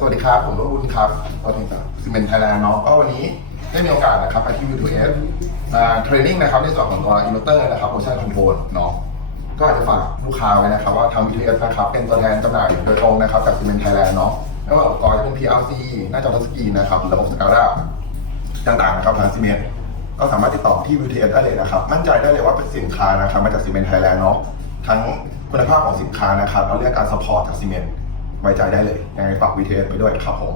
สวัสดีครับตัวทีมจากซีเมนไทยแลนด์เนาะก็วันนี้ได้มีโอกาสนะครับไปที่ V2S มาเทรนนิ่งนะครับในส่วนของตัวอินเวอร์เตอร์นะครับโ o ชั่นคอนโทรลเนาะก็อาจจะฝากลูกค้าไว้นะครับ ว่าทาง V2S นะครับเป็นตัวแทนจำหน่ายโดยตรงนะครับจากซีเมนไทยแลนด์เนาะไม่ว่าอุปกรณ์จะเป็น PLC หน้าจอทัชสกรีนนะครับหรือระบบสกา a ต่างๆนะครับทางซีเมนก็สามารถติดต่อที่ VTS ได้เลยนะครับ มั่นใจได้เลยว่าเป็นสินค้านะครับมาจากซีเมนไทยแลนด์เนาะทั้งคุณภาพของสินค้านะครับแล้วเรื่องการซัพพอร์ตจากซีเมน ไว้ใจได้เลยยังไงฝากวีเทสไปด้วยครับผม